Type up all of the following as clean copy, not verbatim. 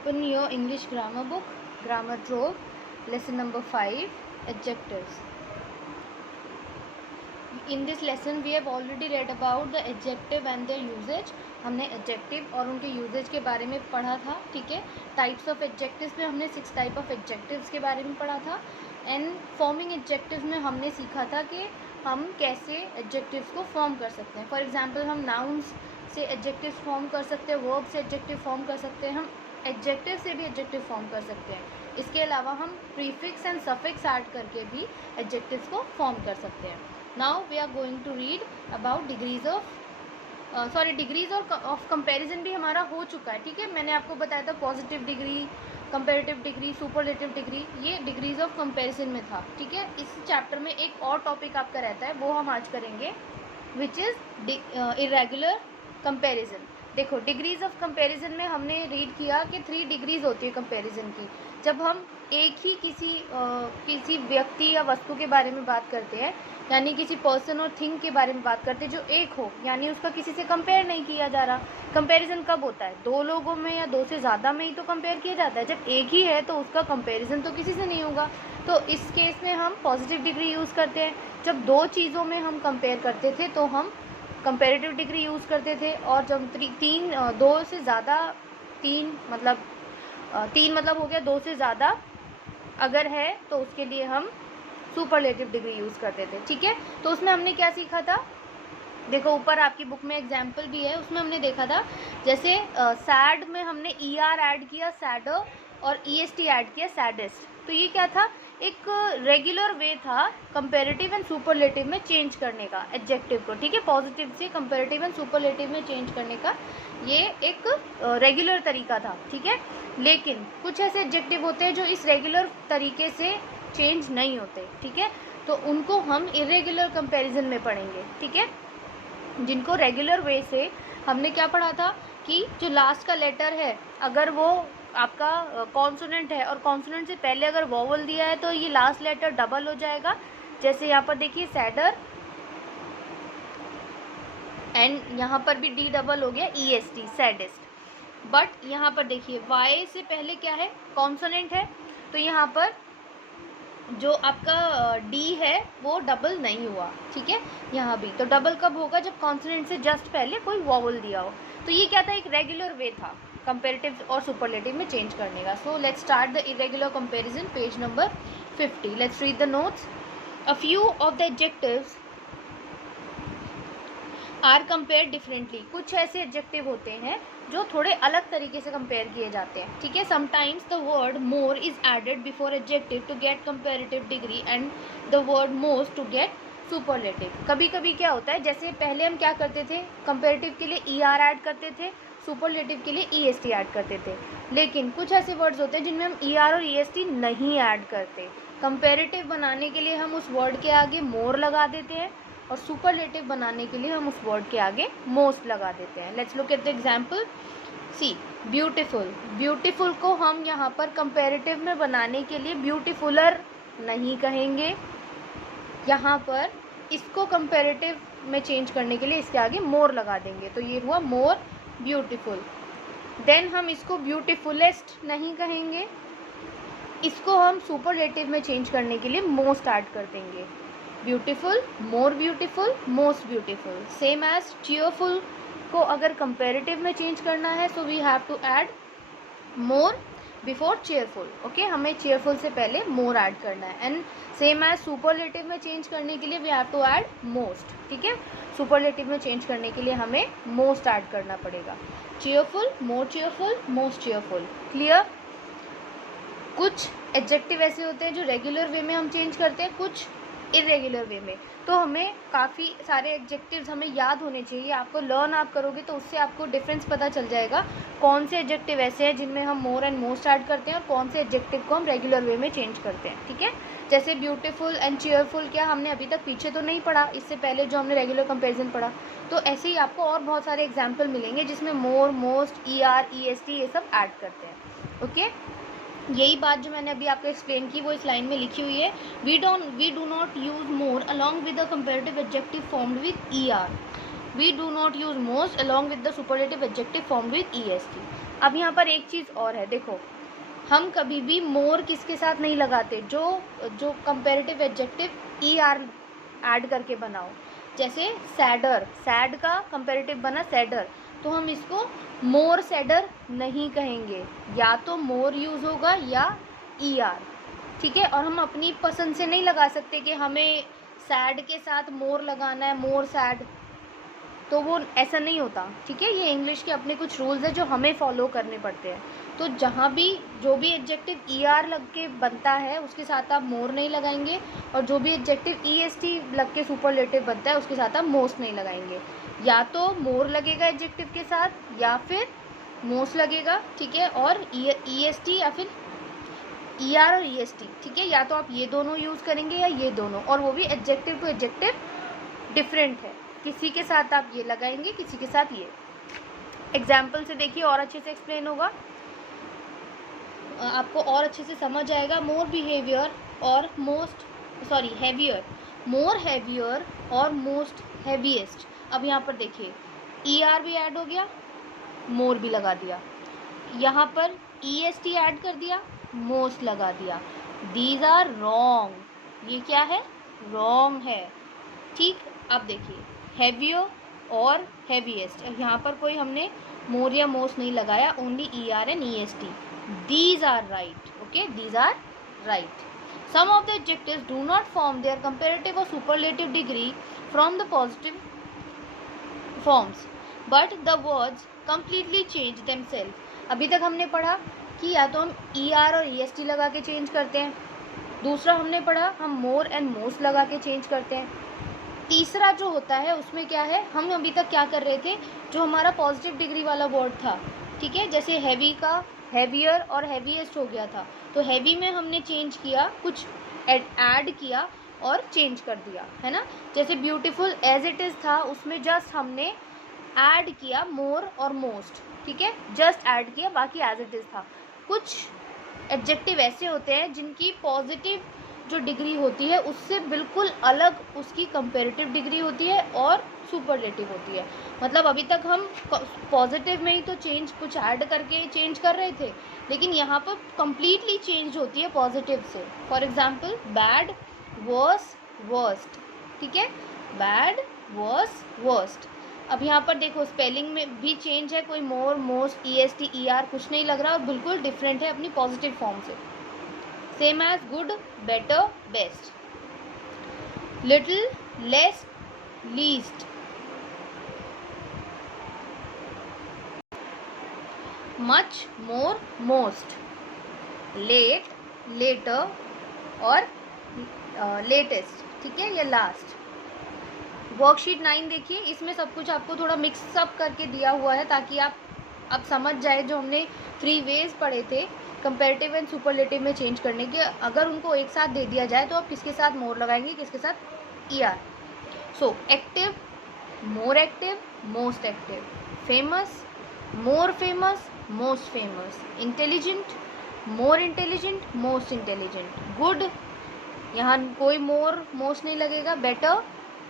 open your English grammar book, Grammar Trove, lesson number 5, adjectives. In this lesson we have already read about the adjective and their usage. हमने adjective और उनके usage के बारे में पढ़ा था, ठीक है. Types of adjectives में हमने 6 टाइप ऑफ adjectives के बारे में पढ़ा था. एंड फॉर्मिंग adjectives में हमने सीखा था कि हम कैसे adjectives को फॉर्म कर सकते हैं. फॉर एग्जाम्पल हम nouns से एडजेक्टिव फॉर्म कर सकते हैं, वर्ब से एडजेक्टिव फॉर्म कर सकते हैं, हम एडजेक्टिव से भी एडजेक्टिव फॉर्म कर सकते हैं. इसके अलावा हम प्रीफिक्स एंड सफिक्स ऐड करके भी एडजेक्टिव्स को फॉर्म कर सकते हैं. Now we are going to read about degrees of comparison भी हमारा हो चुका है, ठीक है. मैंने आपको बताया था positive degree, comparative degree, superlative degree, ये डिग्रीज ऑफ कंपैरिजन में था, ठीक है. इस चैप्टर में एक और टॉपिक आपका रहता है, वो हम आज करेंगे, विच इज़ इरेगुलर कंपैरिजन. देखो, डिग्रीज ऑफ कंपैरिजन में हमने रीड किया कि 3 डिग्रीज होती है कंपैरिजन की. जब हम एक ही किसी व्यक्ति या वस्तु के बारे में बात करते हैं, यानी किसी पर्सन और थिंग के बारे में बात करते हैं जो एक हो, यानी उसका किसी से कंपेयर नहीं किया जा रहा. कंपैरिजन कब होता है? 2 लोगों में या 2 से ज़्यादा में ही तो कंपेयर किया जाता है. जब एक ही है तो उसका कंपैरिजन तो किसी से नहीं होगा. तो इस केस में हम पॉजिटिव डिग्री यूज़ करते हैं. जब 2 चीज़ों में हम कंपेयर करते थे तो हम कंपैरेटिव डिग्री यूज़ करते थे. और जब 2 से ज़्यादा, 3 मतलब हो गया 2 से ज़्यादा अगर है तो उसके लिए हम सुपरलेटिव डिग्री यूज़ करते थे, ठीक है. तो उसमें हमने क्या सीखा था? देखो, ऊपर आपकी बुक में एग्जाम्पल भी है, उसमें हमने देखा था जैसे सैड में हमने ER ऐड किया, सैडर, और EST ऐड किया, सैडेस्ट. तो ये क्या था? एक रेगुलर वे था कंपैरेटिव एंड सुपरलेटिव में चेंज करने का एडजेक्टिव को, ठीक है. पॉजिटिव से कंपैरेटिव एंड सुपरलेटिव में चेंज करने का ये एक रेगुलर तरीका था, ठीक है. लेकिन कुछ ऐसे एडजेक्टिव होते हैं जो इस रेगुलर तरीके से चेंज नहीं होते, ठीक है. तो उनको हम इरेगुलर कंपैरिजन में पढ़ेंगे, ठीक है. जिनको रेगुलर वे से हमने क्या पढ़ा था कि जो लास्ट का लेटर है, अगर वो आपका कॉन्सोनेंट है और कॉन्सोनेंट से पहले अगर वोवल दिया है तो ये लास्ट लेटर डबल हो जाएगा. जैसे यहाँ पर देखिए सैडर, एंड यहाँ पर भी D डबल हो गया, EST, सैडेस्ट. बट यहाँ पर देखिए Y से पहले क्या है? कॉन्सोनेंट है. तो यहाँ पर जो आपका D है वो डबल नहीं हुआ, ठीक है. यहाँ भी तो डबल कब होगा? जब कॉन्सोनेंट से जस्ट पहले कोई वोवल दिया हो. तो ये क्या था? एक रेगुलर वे था कंपैरेटिव और सुपरलेटिव में चेंज करने का. So let's start the irregular comparison, page number 50. Let's read the notes. A few of the adjectives are compare differently. कुछ ऐसे एडजेक्टिव होते हैं जो थोड़े अलग तरीके से कंपेयर किए जाते हैं, ठीक है. Sometimes the word more is added before adjective to get comparative degree and the word most to get superlative. कभी कभी क्या होता है, जैसे पहले हम क्या करते थे, कंपैरेटिव के लिए ER ऐड करते थे, सुपरलेटिव के लिए EST ऐड करते थे. लेकिन कुछ ऐसे वर्ड्स होते हैं जिनमें हम ER और EST नहीं ऐड करते. कंपैरेटिव बनाने के लिए हम उस वर्ड के आगे मोर लगा देते हैं और सुपरलेटिव बनाने के लिए हम उस वर्ड के आगे मोस्ट लगा देते हैं. Let's look at the example. See, beautiful. Beautiful को हम यहाँ पर कंपैरेटिव में बनाने के लिए ब्यूटीफुलर नहीं कहेंगे. यहाँ पर इसको कंपैरेटिव में चेंज करने के लिए इसके आगे मोर लगा देंगे. तो ये हुआ मोर ब्यूटीफुल. देन हम इसको ब्यूटीफुलेस्ट नहीं कहेंगे, इसको हम सुपरलेटिव में चेंज करने के लिए मोस्ट ऐड कर देंगे. Beautiful, more beautiful, most beautiful. Same as cheerful को अगर कंपैरेटिव में चेंज करना है so we have to add more before cheerful. Okay, हमें चेयरफुल से पहले मोर ऐड करना है. एंड सेम एज सुपरलेटिव में चेंज करने के लिए we have to add most, ठीक है. सुपरलेटिव में चेंज करने के लिए हमें मोस्ट ऐड करना पड़ेगा. चेयरफुल, मोर चेयरफुल, मोस्ट चेयरफुल. क्लियर? कुछ एडजेक्टिव ऐसे होते हैं जो रेगुलर वे में हम चेंज करते हैं, कुछ इरेगुलर वे में. तो हमें काफ़ी सारे एडजेक्टिव्स हमें याद होने चाहिए. आपको लर्न आप करोगे तो उससे आपको डिफरेंस पता चल जाएगा कौन से एडजेक्टिव ऐसे हैं जिनमें हम मोर एंड मोस्ट ऐड करते हैं और कौन से एडजेक्टिव को हम रेगुलर वे में चेंज करते हैं, ठीक है. जैसे ब्यूटीफुल एंड चीयरफुल, क्या हमने अभी तक पीछे तो नहीं पढ़ा, इससे पहले जो हमने रेगुलर कंपैरिजन पढ़ा. तो ऐसे ही आपको और बहुत सारे एग्जाम्पल मिलेंगे जिसमें मोर, मोस्ट, ER, EST ये सब ऐड करते हैं. ओके, यही बात जो मैंने अभी आपको एक्सप्लेन की वो इस लाइन में लिखी हुई है. We do not use more along with the comparative adjective formed with ER. We do not use most along with the superlative adjective formed with EST. अब यहाँ पर एक चीज़ और है, देखो हम कभी भी मोर किसके साथ नहीं लगाते, जो comparative adjective E R add करके बनाओ। जैसे सैडर, सैड का कंपेरेटिव बना सैडर, तो हम इसको मोर सैडर नहीं कहेंगे, या तो मोर यूज़ होगा या ई आर, ठीक है। और हम अपनी पसंद से नहीं लगा सकते कि हमें सैड के साथ मोर लगाना है, मोर सैड, तो वो ऐसा नहीं होता, ठीक है। ये इंग्लिश के अपने कुछ रूल्स हैं जो हमें फॉलो करने पड़ते हैं। तो जहाँ भी जो भी एडजेक्टिव ई आर लग के बनता है उसके साथ आप मोर नहीं लगाएंगे, और जो भी एडजेक्टिव ई एस टी लग के सुपरलेटिव बनता है उसके साथ आप मोस्ट नहीं लगाएंगे। या तो मोर लगेगा एडजेक्टिव के साथ या फिर मोस्ट लगेगा, ठीक है, और ई एस टी या फिर ई आर और ई एस टी, ठीक है। या तो आप ये दोनों यूज़ करेंगे या ये दोनों, और वो भी एडजेक्टिव टू एडजेक्टिव डिफरेंट है, किसी के साथ आप ये लगाएंगे, किसी के साथ ये। एग्जाम्पल से देखिए और अच्छे से एक्सप्लेन होगा, आपको और अच्छे से समझ आएगा। मोर बिहेवियर और मोस्ट, सॉरी हैवियर, मोर हैवियर और मोस्ट हैवीएस्ट। अब यहाँ पर देखिए ई आर भी ऐड हो गया, मोर भी लगा दिया, यहाँ पर ई एस टी ऐड कर दिया, मोस्ट लगा दिया। दीज आर रॉन्ग, ये क्या है, रॉन्ग है, ठीक। अब देखिए हैवियर और हैवीएस्ट, यहाँ पर कोई हमने मोर या मोस्ट नहीं लगाया, only E R and E S T. These are right, okay, these are right. Some of the adjectives do not form their comparative और superlative degree from the positive forms but the words completely change themself. अभी तक हमने पढ़ा कि या तो हम E R और ई एस टी लगा के चेंज करते हैं, दूसरा हमने पढ़ा हम मोर एंड मोस्ट लगा के चेंज करते हैं, तीसरा जो होता है उसमें क्या है, हम अभी तक क्या कर रहे थे, जो हमारा पॉजिटिव डिग्री वाला वर्ड था, ठीक है, जैसे हैवी का हैवियर और हैवीएस्ट हो गया था, तो हैवी में हमने चेंज किया, कुछ ऐड किया और चेंज कर दिया, है ना। जैसे ब्यूटीफुल एज इट इज़ था, उसमें जस्ट हमने ऐड किया मोर और मोस्ट, ठीक है, जस्ट ऐड किया, बाकी एज इट इज़ था। कुछ एडजेक्टिव ऐसे होते हैं जिनकी पॉजिटिव जो डिग्री होती है उससे बिल्कुल अलग उसकी कंपेरेटिव डिग्री होती है और सुपरलेटिव होती है। मतलब अभी तक हम पॉजिटिव में ही तो चेंज कुछ ऐड करके चेंज कर रहे थे, लेकिन यहाँ पर कंप्लीटली चेंज होती है पॉजिटिव से। For example bad, worse, worst, ठीक है, बैड, वर्स, वर्स्ट। अब यहाँ पर देखो स्पेलिंग में भी चेंज है, कोई more, most, E S T, E R कुछ नहीं लग रहा, और बिल्कुल डिफरेंट है अपनी पॉजिटिव फॉर्म से। Same as good, better, best, little, less, least, much, more, most, late, later और लेटेस्ट, ठीक है, या लास्ट। वर्कशीट 9 देखिए, इसमें सब कुछ आपको थोड़ा मिक्सअप करके दिया हुआ है ताकि आप समझ जाए जो हमने 3 वेज पढ़े थे कंपेरेटिव एंड सुपरलेटिव में चेंज करने के। अगर उनको एक साथ दे दिया जाए तो आप किसके साथ मोर लगाएंगे, किसके साथ E R. So active, more active, most active, famous, more famous, most famous, intelligent, more intelligent, most intelligent, good, यहाँ कोई मोर मोस्ट नहीं लगेगा, better,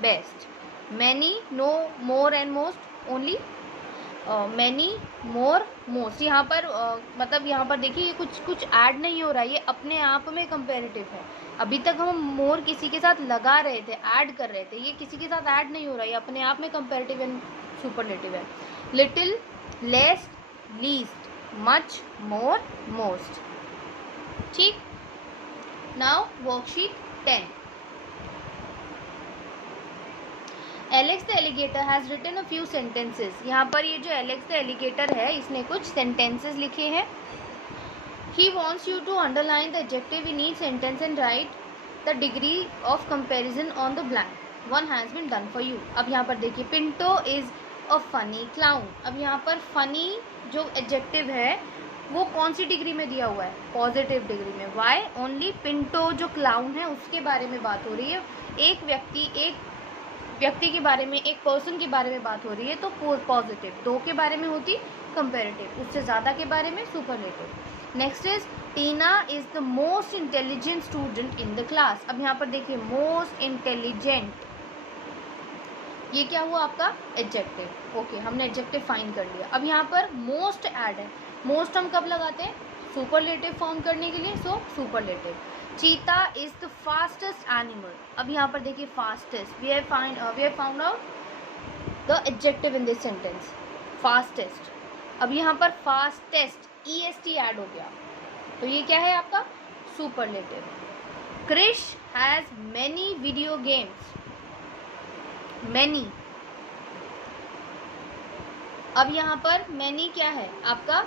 best, many, no more and most, only many, more, most. यहाँ पर मतलब यहाँ पर देखिए ये कुछ ऐड नहीं हो रहा है, ये अपने आप में कंपेरेटिव है। अभी तक हम मोर किसी के साथ लगा रहे थे, ऐड कर रहे थे, ये किसी के साथ ऐड नहीं हो रहा है, ये अपने आप में कंपेरेटिव एंड सुपरलेटिव है। Little, less, least, much, more, most, ठीक। Now worksheet 10। Alex the alligator has written a few sentences. यहाँ पर ये जो एलेक्स द एलिगेटर है इसने कुछ सेंटेंसेस लिखे हैं। He wants you to underline the adjective in each sentence and write the degree of comparison on the blank, one has been done for you. अब यहाँ पर देखिए Pinto is a funny clown. अब यहाँ पर funny जो adjective है वो कौन सी डिग्री में दिया हुआ है, पॉजिटिव डिग्री में। वाई, ओनली पिंटो जो क्लाउन है उसके बारे में बात हो रही है, एक व्यक्ति के बारे में, एक पर्सन के बारे में बात हो रही है तो पॉजिटिव, दो के बारे में होती कंपेरेटिव, उससे ज़्यादा के बारे में superlative. Next is Tina is the most intelligent student in the class. अब यहाँ पर देखिए मोस्ट इंटेलिजेंट, ये क्या हुआ आपका एडजेक्टिव, ओके, हमने एडजेक्टिव फाइंड कर लिया। अब यहाँ पर मोस्ट ऐड है, मोस्ट हम कब लगाते हैं? सुपरलेटिव फॉर्म करने के लिए, so superlative. Cheetah is the fastest animal. अब यहाँ पर देखिए fastest, we have found out the adjective in this sentence, fastest. अब यहाँ पर फास्टेस्ट EST ऐड हो गया, तो ये क्या है आपका? Superlative. Krish has many video games, many. अब यहाँ पर मैनी क्या है आपका?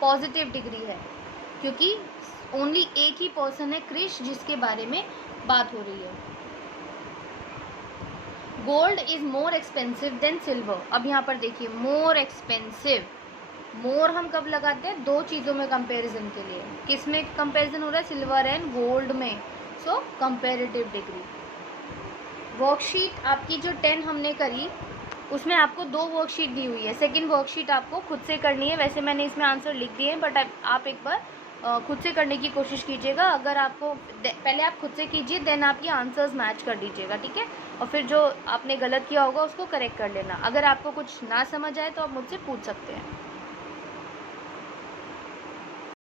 पॉजिटिव डिग्री है, क्योंकि ओनली एक ही पर्सन है क्रिश जिसके बारे में बात हो रही है। Gold is more expensive than silver. अब यहाँ पर देखिए मोर एक्सपेंसिव, मोर हम कब लगाते हैं? दो चीज़ों में कंपैरिजन के लिए। किस में कंपैरिजन हो रहा है? सिल्वर एंड गोल्ड में, सो कंपैरेटिव डिग्री। वर्कशीट आपकी जो 10 हमने करी उसमें आपको 2 वर्कशीट दी हुई है। सेकंड वर्कशीट आपको खुद से करनी है, वैसे मैंने इसमें आंसर लिख दिए हैं, बट आप एक बार खुद से करने की कोशिश कीजिएगा। अगर आपको पहले आप खुद से कीजिए, देन आपके आंसर्स मैच कर दीजिएगा, ठीक है? और फिर जो आपने गलत किया होगा उसको करेक्ट कर लेना। अगर आपको कुछ ना समझ आए तो आप मुझसे पूछ सकते हैं।